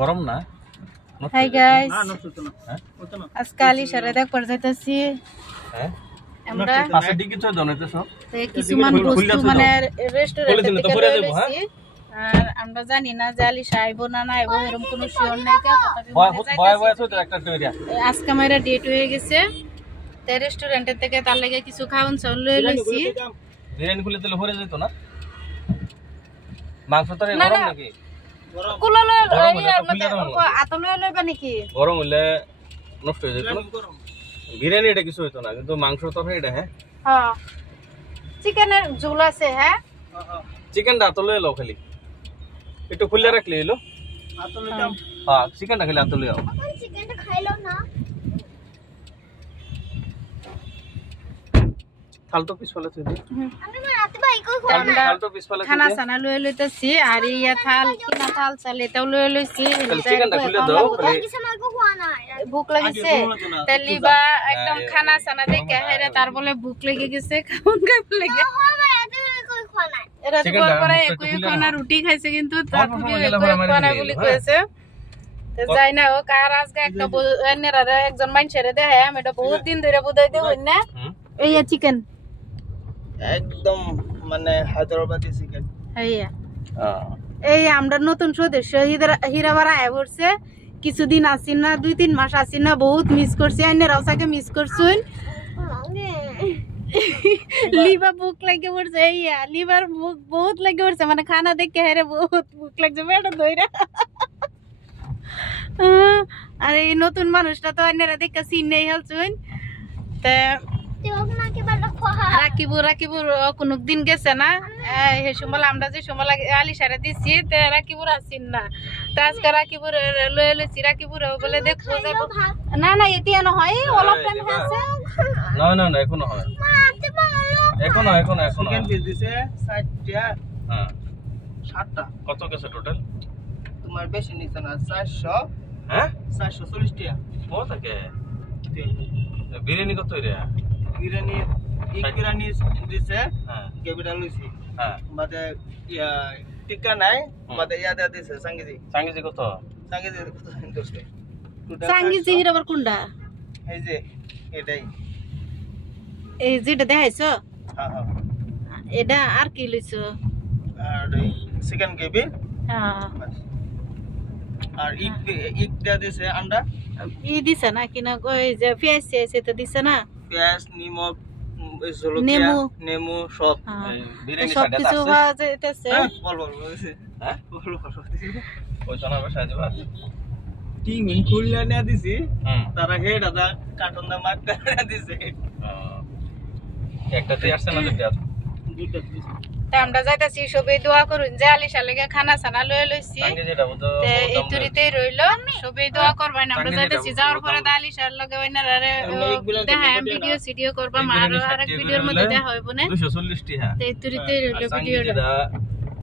গরম না hi guys আজকে আলিশারে দেখবার যাইতাছি আমরা পাশে ডিকি তো দনেতে সব কিছুমান বস্তু মানে রেস্টুরেন্টে থেকে লইছি আর আমরা জানি না যে আলিশা আইবো না না আইবো এরকম কোনো শিওর নাই কা আজকে আমার ডেট হয়ে গেছে তে রেস্টুরেন্টে থেকে তার লাগি কিছু খাওন চল লইছি বিরিয়ানি খুলে তেল ভরে যেত না মাংস তো গরম নাকি কুলালে আতলে লইবা নাকি গরম হইলে নষ্ট হয়ে যেত বিরিয়ানি এটা কিছু হইতো না কিন্তু মাংস তরকারি এটা হ্যাঁ হ্যাঁ চিকেনের ঝোল আছে হ্যাঁ চিকেনটা আতলে লও খালি একটু খুলে রাখলে এলো আতলে দাও হ্যাঁ চিকেনটা খালি আতলে দাও এখন চিকেনটা খাইলো না থাল তো পিছ ফেলে তুই আমি রাতে ভাই কই থাল তো পিছ ফেলে খানা সানা লই লইতাছি আর ইয়া থাল কিনা থাল চালে তাও লই লইছি চিকেনটা খুলে দাও খালি কিছু আমাকে খোয়া না ভুক লাগিছে তেলিবা একদম খানা সানা দেখে হেরে তার বলে ভুক লেগে গেছে খাওন খাইতে লাগে রাতে কই খোয়া না এরা তো পরে একই খানা রুটি খাইছে কিন্তু তার খুবই একই খানা বলি কইছে তে যাই না ও কার আজকে একটা এনেরা একজন মানুষেরে দেখায় আমি এটা বহুত দিন ধরে বুঝাই দেই না এই চিকেন একদম মানে হায়দ্রাবাদি চিকেন হ্যাঁ এই আমরা নতুন সদস্য হীরাবাড়া আয় পড়ছে কিছুদিন আসি না 2-3 মাস আসি না বহুত মিস করছি আইনে রাউসাকে মিস করছুন লিবা ভুক লাগে পড়ছে এইয়া লিবার ভুক বহুত লাগে পড়ছে মানে খানা দেখে হেরে বহুত ভুক লাগছে বেটা দইরা আর এই নতুন মানুষটা তো আইনেরা দেখে চিনেই হালছুন তা রাকিবুর কোনদিন গেছে না এই সময় আমরা যে সময় আলিশারে দিছি তে রাকিবুর আসিন না তা আজকে রাকিবুর লয়ে লইছি রাকিবুর বলে দেখো যাবো না না এতিয়া নহয় অলপ টাইম আছে না এখনো হয় এখনো চিকেন পিস দিছে 60 টা হ্যাঁ 60টা কত গেছে টোটাল তোমার বেশি নিছে না 400 হ্যাঁ 440 টাকা ও থাকে বিরিয়ানি কত রে বিরিয়ানি এক বিরিয়ানি দিছে হ্যাঁ ক্যাপিটাল লইছি হ্যাঁ বাদে ইয়া টিক্কা নাই বাদে ইয়াদা দিছে সাঙ্গিজি কত কত দিছে সাঙ্গিজি হিরাবার কোনটা এই যে এটাই এই যেটা দেখাইছো হ্যাঁ এটা আর কি লইছো আর চিকেন গ্রেভি হ্যাঁ আর ইক দা দিছে আন্ডা ই দিছে না কিনা কই যে পেঁয়াজ সেটা দিছে না পেঁয়াজ নিমক জলকিয়া নেমু সব বিরিয়ানি সব সাথে কিছু আছে হওয়া যাইতেছে বল দিছে হ্যাঁ বল ওই জানা বসা যাবা টিম খুললে না দিছি তারা হেড আদা কার্টন দা মার্ক করে দিছে একটাতে আসছে না দুইটা দিছে তা আমরা যাইতাছি সবাই দোয়া করুন যে আলিশা লাগা খানা সানা লয়ে লইছি তে এই তুরিতেই রইলো সবাই দোয়া করবেন আমরা যাইতাছি যাওয়ার পরে আলিশার লগে ওইনারে দেখা ভিডিও করবা আর আরেক ভিডিওর মধ্যে দেখা হইব না 240 টি হ্যাঁ তে এই তুরিতেই রইলো ভিডিওটা